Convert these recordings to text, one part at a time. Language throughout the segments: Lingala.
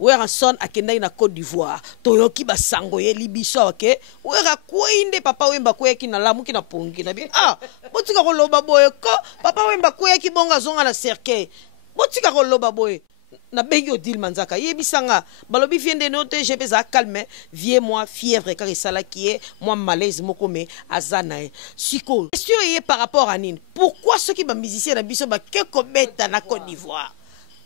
Wera son akenda na Côte d'Ivoire toyoki basango ye libiso ke wera koinde papa wemba koyeki na lamu ki na pongi na bien botika ko loba boye ko papa wemba koyeki bonga zonga na cercueil botika ko loba boye na bengi odile manzaka yebisanga balobi viende note je pesa calme vie moi fièvre car sala qui est moi malaise moko me azana siko question est par rapport à nini pourquoi ceux qui ba musiciens na biso ba ke kobeta na Côte d'Ivoire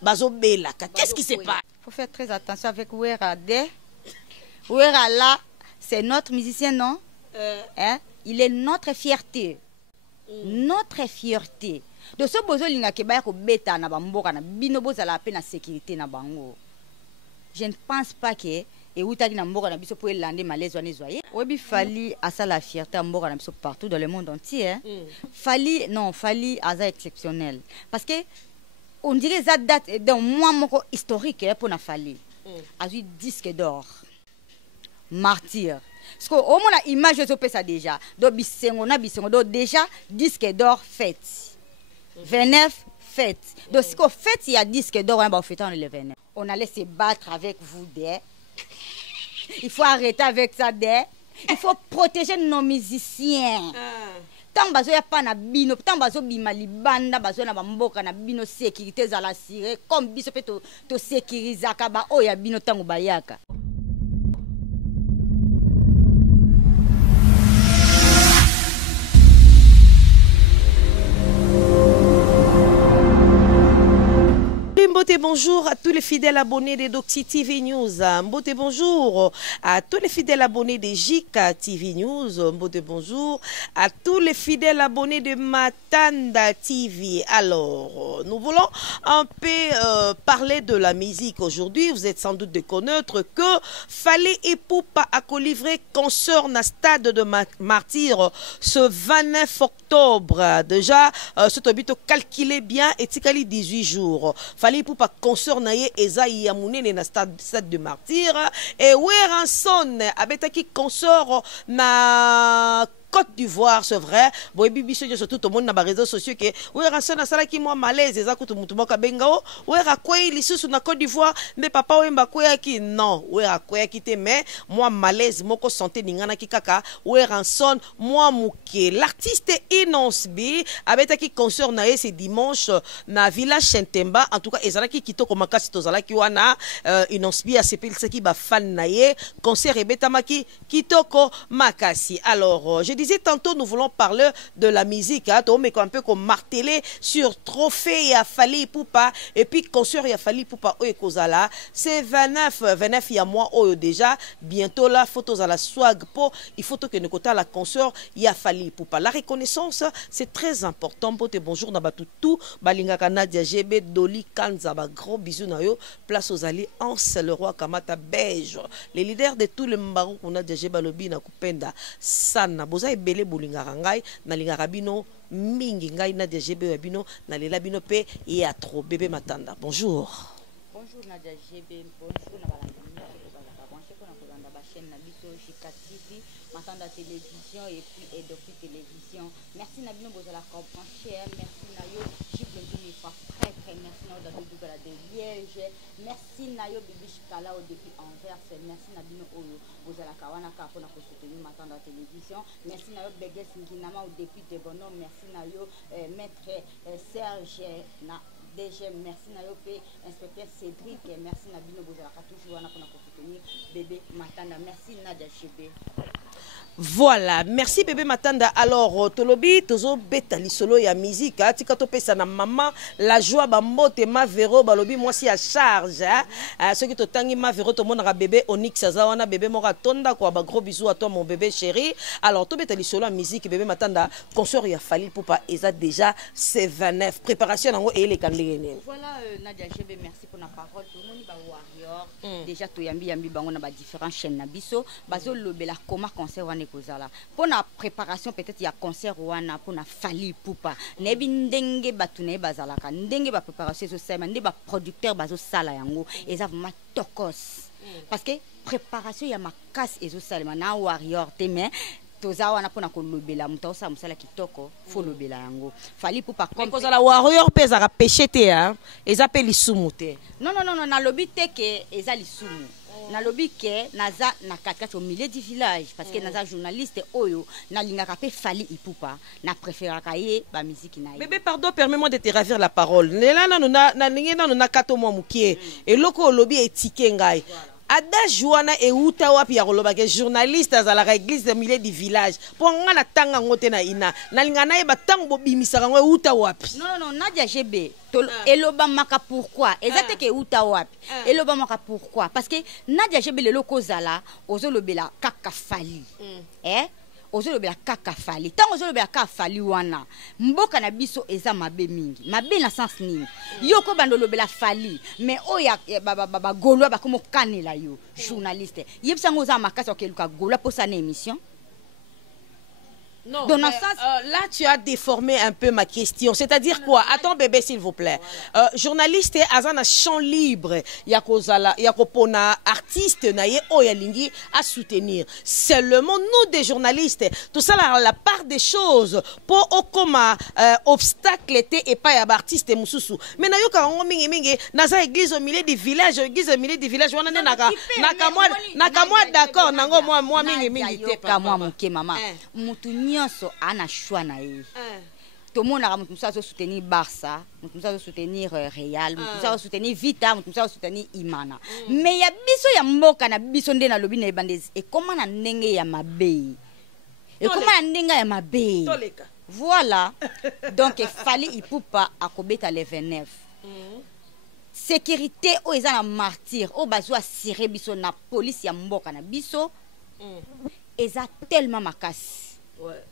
bazo belaka qu'est-ce qui se passe? Faut faire très attention avec Wera D. Wera là, c'est notre musicien, non? Hein? Il est notre fierté. Notre fierté. De ce besoin, il y a que beta na bamboka na bino boza la peine na sécurité na bango. Je ne pense pas que et où t'as dit na mboka na biso pour lander malaise ou nettoyer. Obi fali à ça la fierté mboka na biso partout dans le monde entier. Fali à ça exceptionnel parce que on dirait que ça date d'un mois historique pour na fali. A eu disque d'or. Martyr. Parce que au moins la image je ça déjà. Donc bisengo donc déjà disque d'or fête. 29 fête. Donc si qu'on fête il y a disque d'or on va fêter le 29. On allait se battre avec vous des. Il faut arrêter avec ça des. Il faut protéger nos musiciens. Tant bazo ya pa na bino, tant bazo bima libanda bazo na bamboka na bino sécurité za la sire comme biso pe to sécuriser ka ba oya bino tango bayaka. Mbote bonjour à tous les fidèles abonnés de Doxy TV News. Mbote bonjour à tous les fidèles abonnés de JK TV News. Mbote bonjour à tous les fidèles abonnés de Matanda TV. Alors, nous voulons un peu parler de la musique aujourd'hui. Vous êtes sans doute de connaître que Fally Ipupa a livré concert na stade de Martyr ce 29 octobre. Déjà, ce tobito calculé bien et tikali 18 jours. Fally Ipupa concert na ye eza ya munene na stade de Martyr et Weranson abetaki concert na Côte d'Ivoire, c'est vrai. Boy bibi surtout tout le monde na réseaux sociaux que Weranson na sala ki moi malaise eza kutu mutu moka bengao wera kwei lisusu na Côte d'Ivoire mais papa wemba kwea ki non wera kwea ki te mais moi malaise moko santé ningana ki kaka Weranson moi muke l'artiste Inosbi abetaki concert na ye ce dimanche na village Sentemba en tout cas ezalaki kitoko makasi tozalaki wana Inosbi a sepelaki ba fan na ye concert ebetamaki kitoko makasi. Alors je disais tantôt, nous voulons parler de la musique. Hein, mais un peu comme martelé sur trophée à Fally Ipupa. Et puis, concert à Fally Ipupa, Kozala. C'est 29 il y a mois, déjà. Bientôt, là, photos à la swag. Il faut que nous côté la concert, il y a Fally Ipupa. La reconnaissance, c'est très important. Bonjour, Nabatutu, Balinga Kanadia, GB, Doli, Kanza, gros bisous, Nayo, place aux alliés, Anse, le roi Kamata, Beige. Les leaders de tous les Mbarou, qu'on a déjà Balobi, Nakupenda, Sana, Boza. Belé boulingara ngai na lingara bino mingi ngai na DGB bino na lela bino pe et à trop bébé Matanda. Bonjour. Bonjour Nadia GB, bonjour na balanga nyonso bazaka branché pour na kolanda ba chaîne na biso JK TV, Matanda télévision et puis Edofi télévision. Merci na bino bozala branché, merci na yo Jible Ndumi fa très merci na da Dougala de Liège, merci na yo Bibish Kala au depuis Anvers, merci na bino oyo bozala kawana ka pour na ko soutenir Matanda télévision. Merci na yo Beges Nginama au depuis de Bono, merci na yo maître Serge na DG, merci na yo pe inspecteur Cédric, merci na bino bozala ka toujours wana pour na ko soutenir bébé Matanda. Merci Nadia GB. Voilà, merci bébé Matanda. Alors, Tolobi, tozo betali solo ya musique, tika to pesa na maman, la joie bambote ma véro balobi moi si à charge, ceux qui to tangi ma véro to monara bébé Onyx azawana bébé mora tonda quoi, ba gros bisous à toi mon bébé chéri. Alors, to betali solo ya musique bébé Matanda, concert ya Fally Ipupa eza déjà c'est 29 préparation nango et les kandengene. Voilà Nadia GB, merci pour la parole. Tout le monde ba warrior. Déjà to yambi bango na ba différentes chaînes na biso, bazo lobela comment concert wana kozala. Pour la préparation peut-être il y a concert wana pour na Fally Ipupa. Nebi ndenge batu ne bazalaka, ndenge ba préparation so sema, ndenge ba producteur bazo sala yango, eza vraiment tokos. Parce que préparation ya makasi ezo salema na warrior te mais toza wana pona ko lobela muta osa musala kitoko fo lobela yango fali pour pas comme la warrior pesa ka pécheté hein eza pe lisumu te non na lobi te ke eza lisumu na lobi ke naza na katikati au milieu du village parce que naza journaliste oyo na lingaka pe fali ipupa na préféraka ye ba musique na ye bébé pardon permets-moi de te ravir la parole nela na ninge na kato mo mukie eloko lobi etike ngai adage wana euta wapi ya koloba ke journaliste azalaka église de milieu du village po nga na tanga ngote na ina nalinga na ye batango bobimisaka ngo euta wapi non Nadia GB eloba maka pourquoi ezate ke euta wapi eloba maka pourquoi parce que Nadia GB le loko zala ozolobela kaka fali ozolobela kaka fali tango ozolobela kaka fali wana mboka na biso eza mabe mingi mabe na sens nini yoko bandolobela fali mais oya ba golwa ba komo kanela yo journaliste yebsango za makasi okeluka golwa posa na émission. Non, mais, là tu as déformé un peu ma question. C'est-à-dire quoi? Attends bébé s'il vous plaît. Journaliste azana champ libre yakozala yakopona artiste naye oyalingi à soutenir. Seulement nous des journalistes tout ça la part des choses pour okoma obstacle était et pas ya artiste mususu. Mais na yoka ngo mingi naza église au milieu du village wana naka moi d'accord nango moi mingi te pas moi moké maman. Mutu nyonso ana choix na ye. Tout le monde a mutu musa soutenir Barça, mutu musa soutenir Real, mutu musa soutenir Vita, mutu musa soutenir Imana. Mais ya biso ya mboka na biso nde na lobi na ebandezi et comment na ndenge ya mabe. Et comment na ndenge ya mabe. Voilà. Donc fallait ipupa akobeta le 29. Sécurité o eza na martyr o bazwa siré biso na police ya mboka na biso. Eza tellement makasi. Ouais.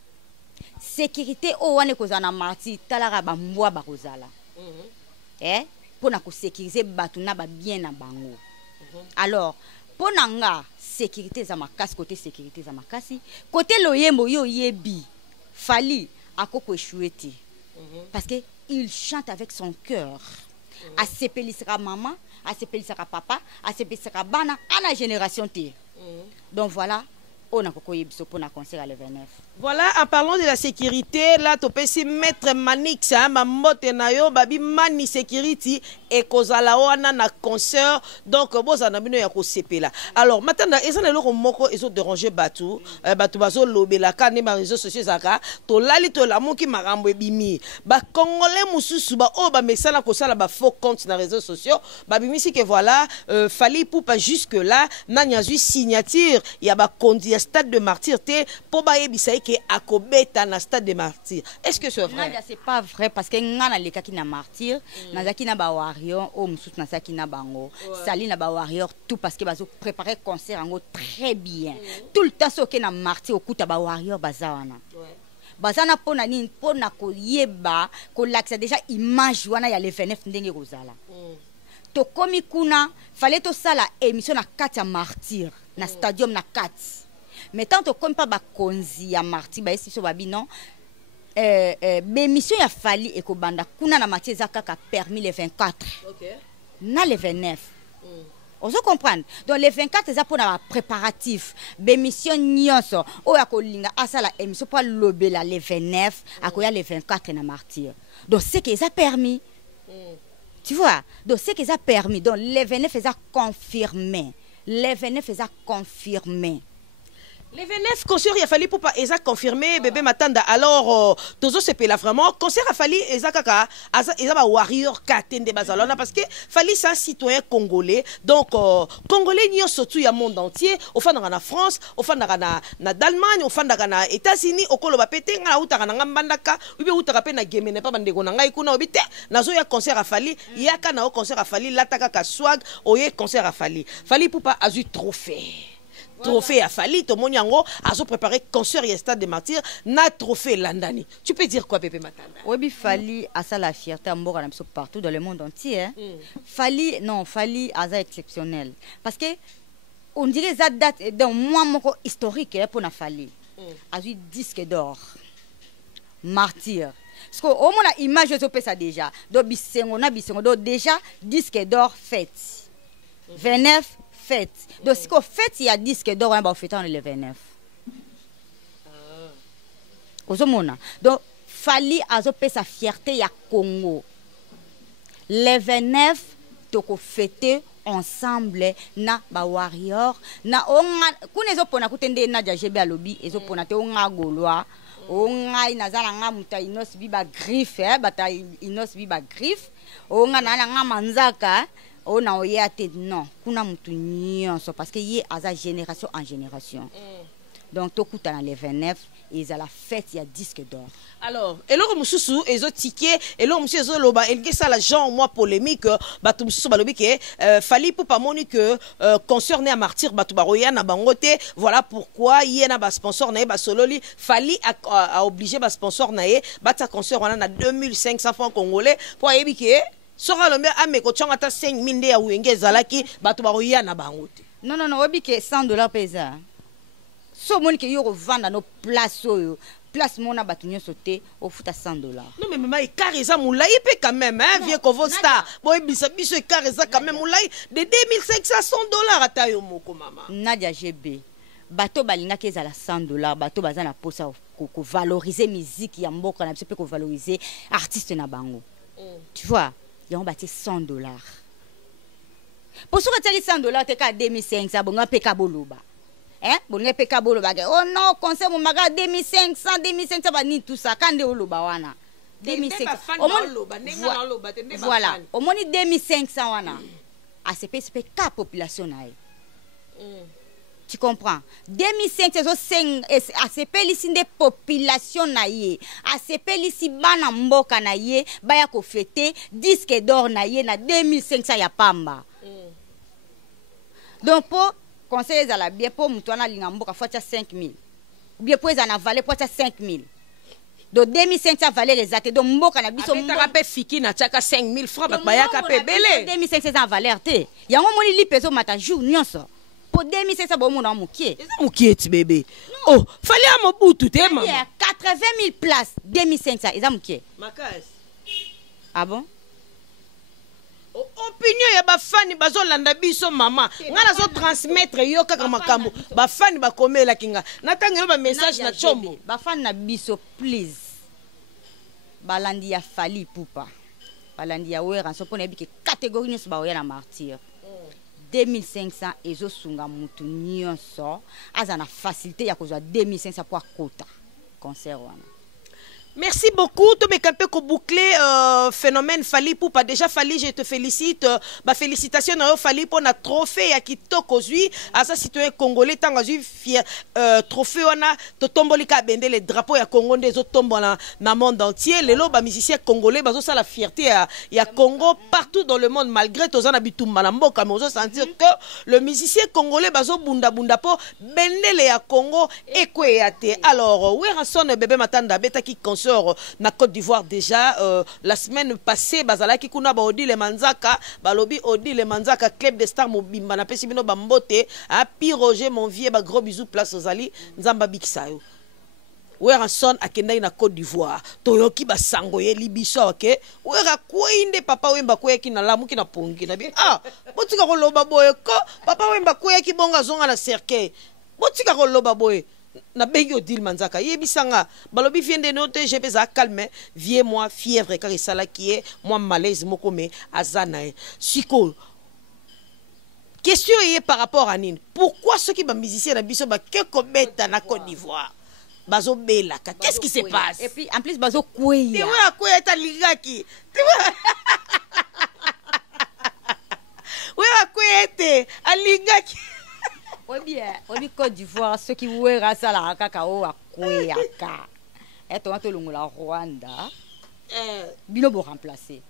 Sécurité o wane kozana martyr talara ba mbwa ba kozala. Pona ko sécuriser batu na ba bien na bango. Alors pona nga sécurité za makasi côté loyembo yo yebi fali akoko échoué. Parce que il chante avec son cœur. A sepelisera maman, a sepelisera papa, a sepelisera bana à la génération T. Donc voilà, on a beaucoup de pour un concert le 29. Voilà, en parlant de la sécurité, là, tu peux si mettre Manix, ma mote nayo, babi mani security, et kozala wana na concert, donc boza na bino ya ko sepela. Alors, maintenant, ils ont le moko, ils ont dérangé Batou, Batou bazo lobela kane ma réseaux sociaux zaka, to lali to la moki marambo bimi. Ba congolais mususu ba o ba mesala ko sala ba faux compte na réseaux sociaux, ba bimi si que voilà, fallait pour pas jusque là, na nyazu signature, ya ba kondi ya stade de martyr te po ba yebisa akobeta na stade de martyr. Est-ce que c'est vrai? Non, c'est pas vrai parce que ngana leka ki na martyr, nazaki na ba warrior o mususu nazaki na bango. Sali na ba warrior tout parce que bazo préparer concert ango très bien. Tout le temps soke na martyr okuta ba warrior bazawana. Bazana pona nini pona ko yeba ko laksa déjà image wana ya le 29 ndenge kozala. To komi kuna fallait to sala émission na 4 ya martyr na stadium na 4. Mais tant que comme pas bakonzi ya martyr ba esi so babi non bémission ya fali et kobanda kuna na martyr zakaka permis les 24 na les 29 on se comprendre donc les 24 ça pour na préparatif bémission nyonso o ya kolinga asala émission pour lobela les 29 akoya les 24 na martyr donc c'est que ça permis tu vois donc c'est que ça permis donc les 29 ça confirmé les 29 ça confirmé. Les 29 concert il a fallu pour pas exact confirmer bébé matanda alors tozo sepela vraiment concert a fallu ezakaka ezaba warrior katende bazalona parce que fallait ça citoyen congolais donc congolais nyo surtout ya monde entier au fandaka na France au fandaka na Allemagne au fandaka na États-Unis okolo ba pété nga utaka na ngambandaka ubi utaka pe na gemene pa bandeko na ngai kuna obite nazo ya concert a fallu yaka na concert a fallu lataka ka swag oye concert a fallu pour pas azu trophée. Trophée à Fali, tout le monde yango a préparé concert et stade de martyr na trophée landani. Tu peux dire quoi Pépé Matanda? Oui, Fali a ça la fierté partout dans le monde entier. Fali a ça exceptionnel parce que on dirait ça date d'un mois historique pour na Fali. A eu disque d'or. Martyr. Parce que au moins la image je ça déjà. Donc bisengo donc déjà disque d'or fête. 29 fête. Donc si qu'on fête il y a disque d'or on va fêter le 29. Donc, Fally azope sa fierté ya Congo. Les 29, toko fêter ensemble na ba warrior na onga kunezo pona kutende na jajebe alobi ezo pona te onga golwa onga inazala nga muta inos biba griffe bata inos biba griffe onga na nga manzaka ona oyate non kuna mutu nyonso parce que yé aza génération en génération. Donc tokuta na les 29 ils à la fête il y a disque d'or. Alors eloko mususu ezo ticket eloko mususu ezo loba elgesa la genre moi polémique batu mususu balobi ke Fally Ipupa moni que concert à martyr batu baroya na bangote voilà pourquoi yena ba sponsor na ba sololi Fally a obligé ba sponsor na ye bata concert wana na 2500 francs congolais pour yebi ke sora lombe ameko changa ta 5000 nde ya wenge zalaki batu baroya na bangote. Non non non obi ke $100 pesa. So moni ke yo revendre nos places oyo place mona batunyo sauté au foot à $100. Non mais maman Ikareza moulay peut quand même hein vieux Kovo Star. Boy bisa biso Ikareza quand même moulay de $2500 à tayo moko maman. Nadia GB. Bato balinga ke za la $100 bato baza na posa ko valoriser musique ya mboka na biso pe ko valoriser artiste na bango. Tu vois, ils ont bâti $100. Pour ce que tu as $100 te ka 2500 bonga pe ka boloba. Hein bonga pe ka boloba. Oh non, concert mon maga 2500 ba ni tout ça kande oloba wana. 2500. Voilà, au moins 2500 wana. ACP c'est ka population na. Tu comprends? 2505 ACP lisi de population na ye. ACP lisi bana mboka na ye baya ko fêter disque d'or na ye na 2500 ya pamba. Donc pour conseiller à la bien pour mutwana linga mboka faut 5000. Ou bien pour na valer pour 5000. Donc 2500 valeur exacte donc mboka na biso mboka pe fiki na tchaka 5000 francs bayaka pe belé. 2500 valeur te. Yango moni li peso mata jour nyonso. Pour 2500 bon mon mukie. Eza mukie ti bébé. Oh, fallait à mobutu te maman. 80 000 places 2500 eza mukie. Makas. Ah bon? Opinion ya ba fani bazolanda biso mama. Ngana zo transmettre yo kaka makambo. Ba fani ba komela kinga. Natangelo ba message na chombo. Ba fani na biso please. Balandi ya Fally Ipupa. Balandi ya wera so pona biki catégorie nyonso ba oya na martyr. 2500 ezo sunga mutu nyonso azana facilité ya kozwa 2500 pour kota concert wana. Merci beaucoup. Tu m'es campé ko boucler phénomène Fally Ipupa. Déjà Fally, je te félicite. Bah félicitations à Fally pour notre trophée à kitoko zui à sa citoyen congolais tant zui fier trophée wana to tombolika bende les drapeaux ya Congo des autres tombent na monde entier. Les loba musiciens congolais bazo ça la fierté ya Congo partout dans le monde malgré tous en habitumba na mboka mais on sentir que le musicien congolais bazo bunda po bende le ya Congo ekweyate. Alors oui ranson bébé matanda beta qui na Côte d'Ivoire déjà la semaine passée bazalaki kuna ba odi le manzaka balobi odi le manzaka club de stars mobimba na pesi bino bambote a pi Roger mon vieux ba gros bisous place ozali nzamba bikisayo Weranson akendai na Côte d'Ivoire toyoki basango ye libiso ok wera koinde papa wemba koyeki na lamu ki na pongi na bien ah botika ko loba boye ko papa wemba koyeki bonga zonga na cercueil botika ko loba boye na bengi odile manzaka yebisanga balobi vient de noter je pesa calme vie moi fièvre car sala qui est moi malaise moko me azana siko question est par rapport à nini pourquoi ceux qui ba musiciens na biso ba ke kobeta na Côte d'Ivoire bazo bela qu'est-ce qui se passe et puis en plus bazo kweya te wa kweya ta ligaki te wa kweya te aligaki. Oui bien, oui Côte d'Ivoire, ceux qui vouent ça la kakao à Kouéaka. Et toi tu l'ongola Rwanda. Bino bo remplacer.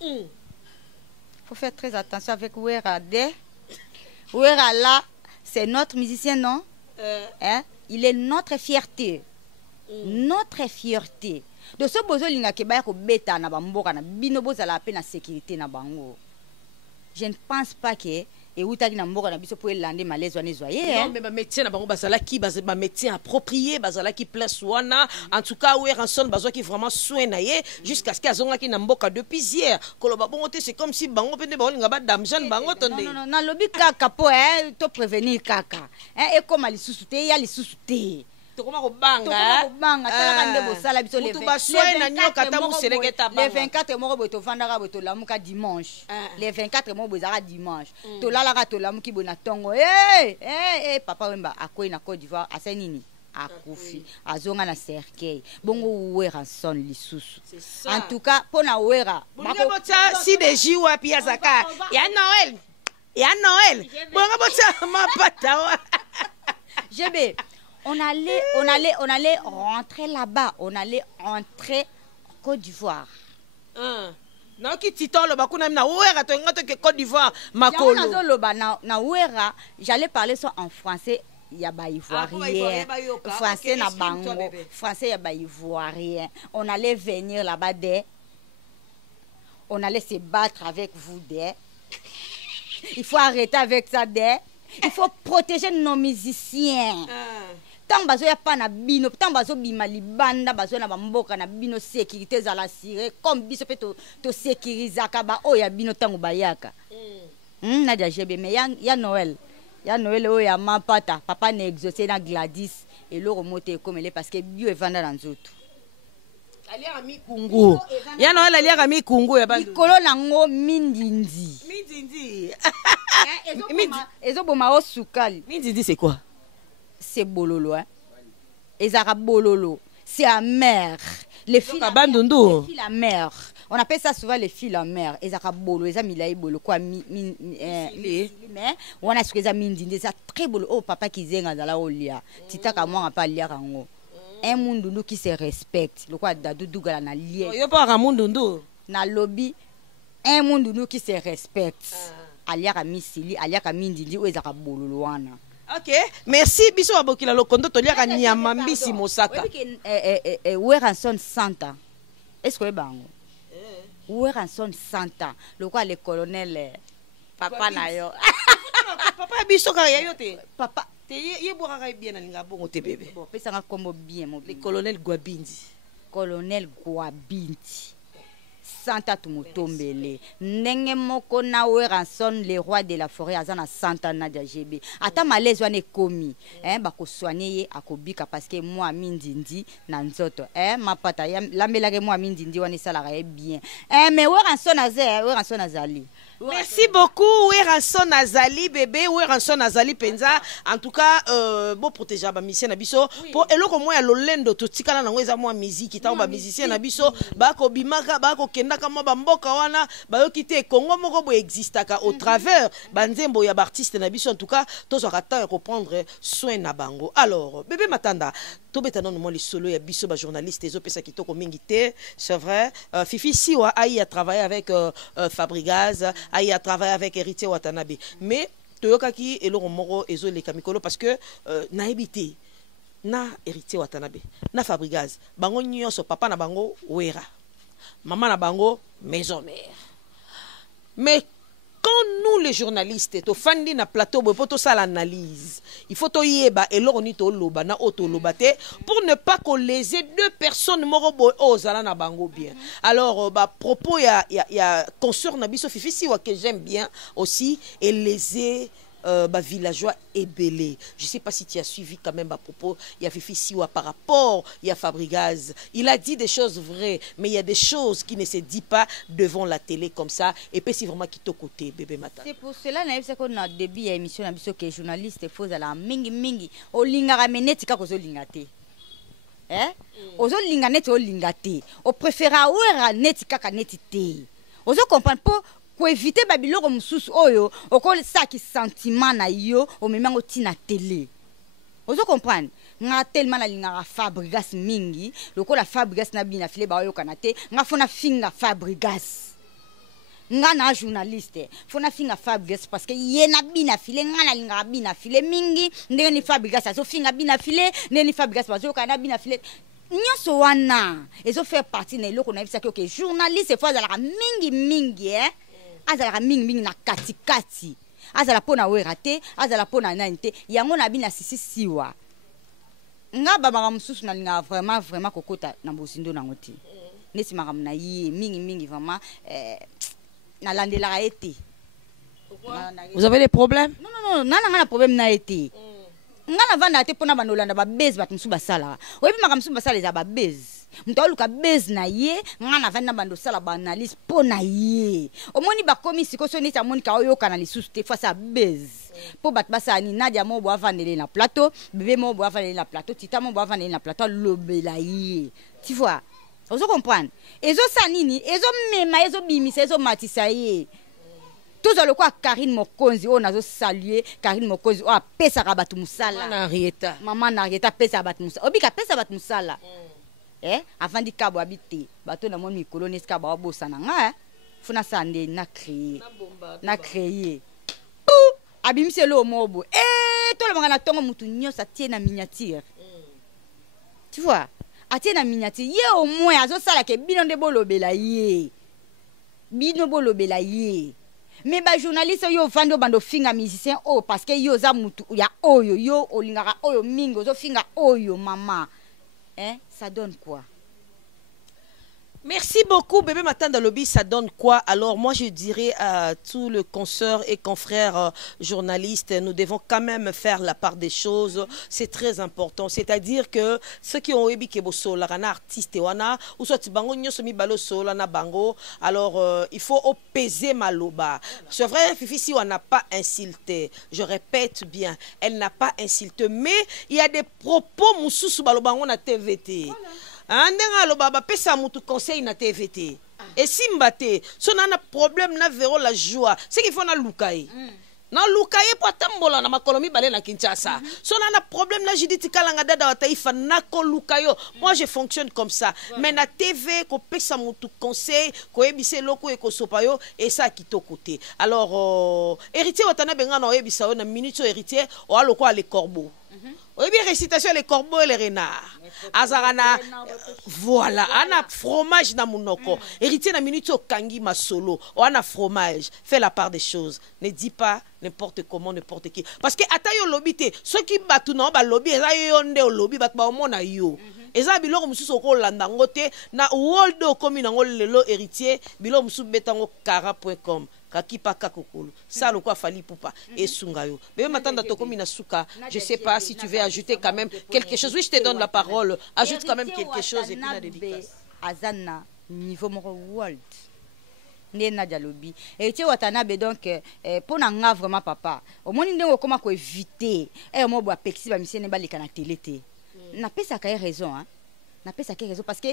Faut faire très attention avec Ouera D. Ouera là, c'est notre musicien non? Hein? Il est notre fierté. Notre fierté. De ce besoin linga ke ba ko beta na bamboka na bino boza la peine na sécurité na bango. Je ne pense pas que et où tagi na mboka na biso pour lander malaise wana zoyer non mais ba métier na bango bazala ki ba métier approprié bazala ki place wana en tout cas où ranson bazwa ki vraiment soin na ye jusqu'à ce qu'azonga ki na mboka depuis hier koloba bongo te c'est comme si bango pende ba linga ba damjan bango tonde non na lobi kaka po to prévenir kaka et comme ali susute ya li susute tokoma kobanga talaka nde bosala biso le 24 moko boye tovandaka boye tolamuka dimanche le 24 moko boye ezalaka dimanche tolalaka tolamuki boye na ntongo papa wemba akwei na Côte d'Ivoire asa nini akufi azonga na cercueil bongo wera son lisusu en tout cas pona wera bota si de jiwa pia zaka ya Noël bongo bota mapata wa GB on allait rentrer là-bas on allait rentrer Côte d'Ivoire na ki titolo bakuna na wera to ngato ke Côte d'Ivoire makolo na wera j'allais parler ça en français. Il y a des Ivoiriens, français na bango, français y a des Ivoiriens. On allait venir là-bas on allait se battre avec vous Il faut arrêter avec ça Il faut protéger nos musiciens. Tant bazo ya pa na bino, tant bazo bima libanda, bazo na bamboka na bino sécurité za la sire, comme biso pe to sécurisaka ba o ya bino tango bayaka. Nadia Jebe mais ya Noël. Ya Noël o ya mapata papa na exaucé na Gladys et le remonter comme elle parce que bio e vanda dans autres aliaka mikungu ya Noël aliaka mikungu ya bandu ikolo nango mindindi ezo boma o sukali mindindi c'est quoi c'est bololo ezaka bololo c'est amer les filles la mère on appelle ça souvent les filles la mère ezaka bolo eza milai bolo quoi mais on a ce que ça mindinde ça très bolo oh papa qui zenga zala olia titaka moi pas lia rango un mundundu qui se respecte le quoi dadudu gala na lie yo pas mundundu na lobby un mundundu qui se respecte aliaka misili aliaka mindindi o ezaka bolo wana. Ok, merci. Biso abokila lokondo toliaka nyama mbisi mosaka. Weranson Santa. Est-ce que bango? Weranson Santa. Le quoi le colonel papa na yo. Papa biso ka yo te. Papa te ye boka bien na linga bongo te bébé. Bon, pesa nga kombo bien mo. Le colonel Gwabindi. Colonel Gwabindi. Santa tumutombele ndenge moko na Weranson le roi de la forêt azana Santa Nadia GB ata malaise wane komi bako soigner ye akobika parce que moi mindindi na nzoto mapata ya lamelake moi mindindi wane salaka bien mais Weranson azali. Merci beaucoup Weranson Azali bébé Weranson Azali penza en tout cas bon protéger ba musicien na biso pour eloko mo ya lolendo to tikala nango eza mo musique ta ba musicien na biso ba ko bimaka ba ko kendaka mo ba mboka wana ba yo kité Congo moko bo existaka au travers ba nzembo ya ba artiste na biso en tout cas tous aura temps de prendre soin na bango. Alors bébé Matanda to betana no mo li solo ya biso ba journaliste ezo pesa kitoko mingi te c'est vrai Fifi Siwa aïe a travaillé avec Fabrigaz aïe a travaillé avec Héritier Watanabe mais toyokaki eloko moko ezo le kamikolo parce que na ebité na Héritier Watanabe na Fabrigaz bango nyonso papa na bango wera maman na bango maison mère mais quand nous les journalistes to fandi na plateau pour to ça l'analyse il faut to yeba eloko ni to loba na auto lobate pour ne pas qu'on léser deux personnes morobo ozala na bango bien alors propos ya consort na biso Fifi Siwa que j'aime bien aussi et léser villageois ébélé. Je sais pas si tu as suivi quand même à propos il y a Fifi Siwa par rapport il y a Fabrigaz. Il a dit des choses vraies mais il y a des choses qui ne se disent pas devant la télé comme ça et puis c'est vraiment qui te côté bébé matin. C'est pour cela qu'on a début à émission na biso que journaliste faut la mingi o linga rameneti ka kozo lingate. Ozo linga net o lingate. O préféra wera neti kaka neti te. Ozo comprendre pour éviter babiloko mususu oyo okole saki sentiment na yo o memango tina télé. Ozo comprendre nga tellement na linga Fabrigaz mingi lokola Fabrigaz na bina file ba yo kanate nga fona finga Fabrigaz nga na journaliste fona finga Fabrigaz parce que ye na bina file nga na linga bina file mingi ndenge ni Fabrigaz aso finga bina file ndenge ni Fabrigaz bazo kana bina file nyonso wana ezo faire partie na eloko na bisa que journaliste faut azala mingi azala mingi na katikati azala pona wera te azala pona nani te yango na bina Sisi Siwa nga baba mususu na linga vraiment kokota na bosindo nango te nesi makam na ye mingi vraiment na landela été. Vous avez des problèmes? Non, na problème na été. ngana vanda te pona banolanda ba base bat musu basala oyebi makamsu basala eza ba base muto luka base na ye ngana vanda bando sala ba analyse pona ye omoni ba komi sikoso neti amoni ka oyo kana lisusu te face à base po bat basa ni Nadia mo bo avandele na plateau bébé mo bo avandele na plateau tita mo bo avandele na plateau lobela ye tu vois ozo comprendre ezo sanini ezo mema ezo bimisa ezo matisa ye tout le quoi Karine Mokonzi on a salué Karine Mokonzi o apesa ka batu musala maman Narieta pesa batu musala obi ka pesa batu musala avant di kabo habité bato na mon mikolo neska ba bosa na nga funa sande na créer pou abimise lo mobo to le mangana tongo mutu nyosa tie na miniature tu vois atie na miniature ye au moins azo sala ke bino de bolobela ye bino bolobela ye. Mais ba journaliste yo vando bando finga musicien parce que yo za mutu ya oyo yo olingaka oyo mingo zo finga oyo mama ça donne quoi? Merci beaucoup, bébé Matanda Lobby. Ça donne quoi? Alors, moi, je dirais à tous les consoeurs et confrères journalistes, nous devons quand même faire la part des choses. C'est très important. C'est-à-dire que ceux qui ont ébi keboso, la rana artiste wana, ou soit bango nyosomi balo solana bango. Alors, il faut peser maloba. C'est vrai, Fifi, si on n'a pas insulté, je répète bien, elle n'a pas insulté, mais il y a des propos moussousou balobango na TVT. Voilà. Andenga lo baba pesa mutu conseil na TVT et simbate so na problème na véro la joie c'est qu'il faut na lukaye na lukaye po tambola na makolomi balé na Kinshasa so na problème na Judith Kalanga dada wa taifa na ko lukayo. Moi je fonctionne comme ça mais na TV ko pesa mutu conseil ko ebise loko e ko sopayo et ça kitoko te. Alors héritier watana benga na ebisa na minute héritier o aloko ale corbeau. Oui, bien, récitation, les corbeaux et les renards. Azarana, voilà, on a fromage dans mon noko. Héritier na minute au kangi ma solo. On a fromage. Fais la part des choses. Ne dis pas n'importe comment, n'importe qui. Parce que, atayo lobby te, ceux qui battent non, ba lobby, eza yonde au lobby, bat ba omona yo. Eza biloko mususu ko landa ngote, na world komi na ngol lelo héritier, biloko mususu betango kara.com. Kakipa kakokolo. Ça, le quoi fali poupa. Et sungayo. Mais maintenant, dans ton na suka, je sais pas si tu veux ajouter quand même quelque chose. Oui, je te donne la parole. Ajoute quand même quelque chose et puis la dédicace. Azana, niveau world. Nena dialobi. Et tu watanabe donc, pour n'en vraiment papa. Au moins, nous comment éviter. Et au moins, bois pexi, ba monsieur n'est pas les canaux télé. N'a pas ça qu'à raison, hein. N'a pas ça qu'à raison parce que,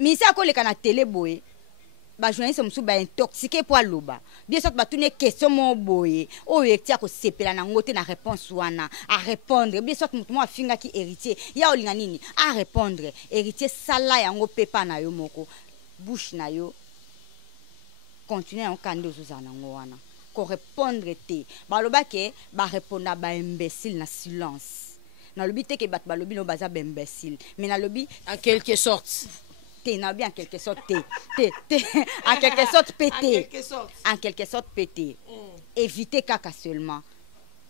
mais ça, quand les canaux télé, boy. Ba journaliste musu ba intoxiqué pour loba bien sûr ba tune question mo boye o yetia ko sepela na ngote na réponse wana à répondre bien sûr mutu mo afinga ki héritier ya olinga nini à répondre héritier sala yango pepa na yo moko bouche na yo continuer en kando zuzana ngwana ko répondre te ba loba ke ba répondre ba imbécile na silence na lobi te ke bat ba lobi no baza ba imbécile mais na lobi en quelque sorte n'a bien en quelque sorte en quelque sorte pété en quelque sorte pété éviter caca seulement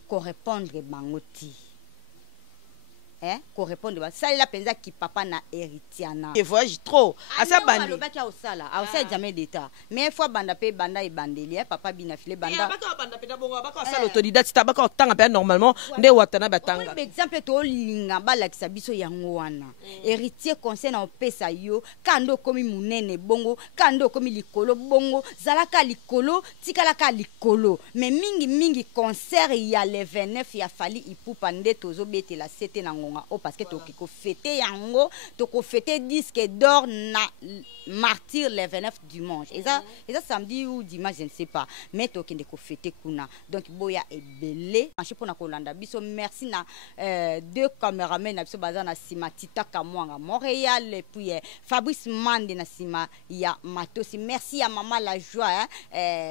qu'on répondre bangoti qu'on répondre ça la penza qui papa na héritiana et voyage trop à sa bande le bac au sala au sala jamais d'état mais fois banda pe banda et bandelier papa bina filé banda banda pe dabongo baka sala autodidacte tabaka tanga pe normalement nde watana batanga exemple to linga balakisa biso yango wana héritier conseil na opesa yo kando komi munene bongo kando komi likolo bongo zalaka likolo tikalaka likolo mais mingi concert ya le 29 ya fali ipupa nde tozo bete la sete na parce que tu as fêté yango, tu as fêté disque d'or na martyr le 29 dimanche. Et ça samedi ou dimanche, je ne sais pas. Mais tu as fêté kuna. Donc boya est belé. Merci na deux caméramans na biso baza na sima Tita Kamwanga Montréal et puis Fabrice Mande na sima ya Matosi. Merci à maman la joie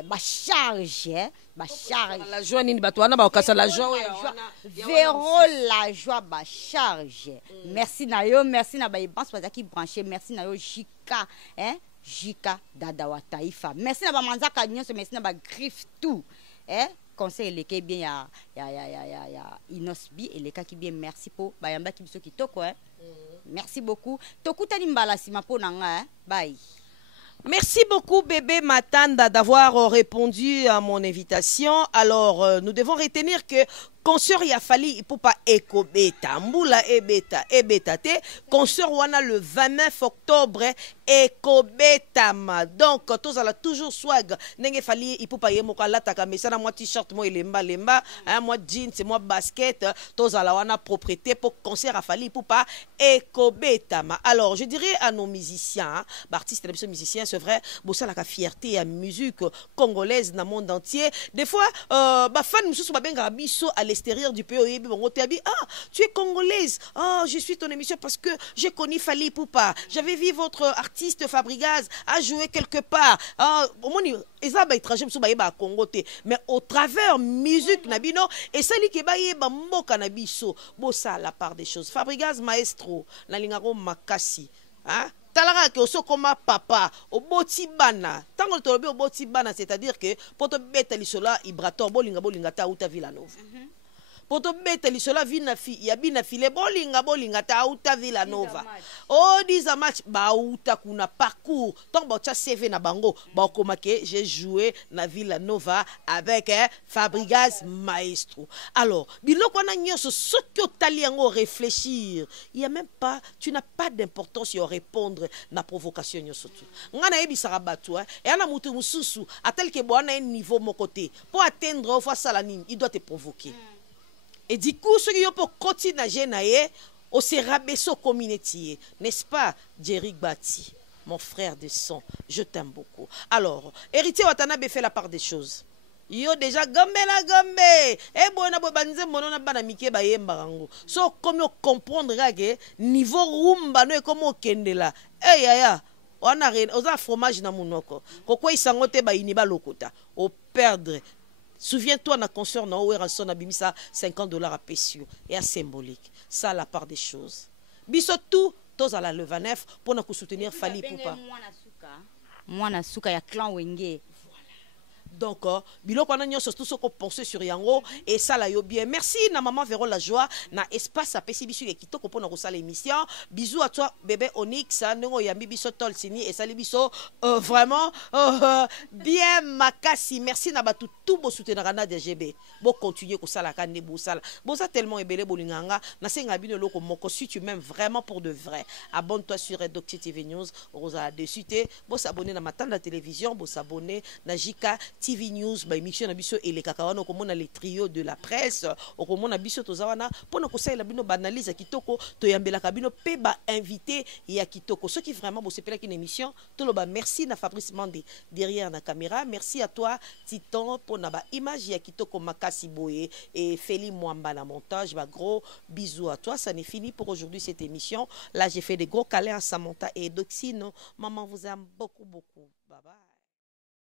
ba charge la joie ni batwana ba okasa la joie Véro la joie ba charge. Merci na yo, merci na ba pense pas qui branché, merci na yo Jika Jika dada wa taifa. Merci na ba manzaka nyonso, merci na ba griffe tout. Conseil les qui bien ya Inosbi et les cas qui bien merci pour bayamba ki biso kitoko merci beaucoup. Tokutani mbala sima po nanga bye. Merci beaucoup, bébé Matanda, d'avoir répondu à mon invitation. Alors, nous devons retenir que concert ya fali pour pas ekobeta mbula ebeta te concert wana le 29 octobre ekobetama donc tous ala toujours swag nenge fali il pour pas yemo kala taka mesana moi t-shirt moi lemba moi jeans moi basket tous ala wana propriété pour concert a fali pour pas ekobetama. Alors je dirais à nos musiciens artistes et musiciens, c'est vrai bossa la fierté à musique congolaise dans le monde entier. Des fois ba fan mususu ba benga biso à l'extérieur du pays, ah, tu es congolaise, ah, je suis ton émission parce que j'ai connu Fally Ipupa, j'avais vu votre artiste Fabregas a joué quelque part, ah, mais au travers musique nabino et sali ke ba yeba mboka na biso bossa la part des choses. Fabregas maestro na lingaro makasi, hein? Talara ke oso koma papa oboti bana tango tolobi oboti bana, c'est-à-dire que poto beta lisola ibrator bolinga ta uta Villanova poto beta lisola vina fi ya bina file bolinga ta uta Villanova oh disa match ba uta kuna parcours tant ba cha CV na bango ba koma ke j'ai joué na Villanova avec Fabregas maestro. Alors biloko na nyoso soki otali yango réfléchir, il y a même pas, tu n'as pas d'importance à répondre na provocation nyoso tu ngana ebisaka batu et ana mutu mususu atel ke bo na un niveau mon côté pour atteindre fois salanine il doit te provoquer. Et du coup, ce qui peut continuer à au se rabaisser au communauté, n'est-ce pas, Jerry Bati, mon frère de sang, je t'aime beaucoup. Alors, héritier Watanabe fait la part des choses. Yo déjà gambe et bona bobanze monona bana mike ba yemba rango. So comme yo comprendre que niveau rumba no comme okendela. Eh ya on a oza fromage na munoko. Kokwa isangote ba iniba lokota. Au perdre. Souviens-toi, na concert na Oweranson abimisa $50 à Pessio et à symbolique. Ça la part des choses. Bisotou, tous à la Levanef pour nous soutenir Fally Ipupa. Moi na suka ya clan Wenge. Donc, biloko na nyonso tout ce qu'on pense sur yango et ça la yo bien. Merci na maman Véro la joie na espace à pesi bisu kitoko pour na sala émission. Bisous à toi bébé Onyx, ngo yambi biso tol sini et sali biso vraiment bien makasi. Merci na batu tout bo soutenir na DGB. Bo continuer ko sala kande bo sala. Bo ça tellement ebele bolinganga na senga bino loko moko si tu m'aimes vraiment pour de vrai. Abonne-toi sur Docti TV News, Rosa dessus te. Bo s'abonner na Matanda télévision, bo s'abonner na Jika TV News, ba émission na biso et les kakawana okomona les trios de la presse, okomona biso tozawana pona ko sala bino banalise kitoko to yambela kabino pe ba invité ya kitoko. Ce qui vraiment bo sepela ki une émission, to lo ba merci na Fabrice Mandé derrière la caméra, merci à toi Titan pona ba image ya kitoko makasi boye et Feli Mwamba na montage, ba gros bisous à toi. Ça n'est fini pour aujourd'hui cette émission. Là j'ai fait des gros câlins à Samantha et Doxino. Maman vous aime beaucoup. Bye bye.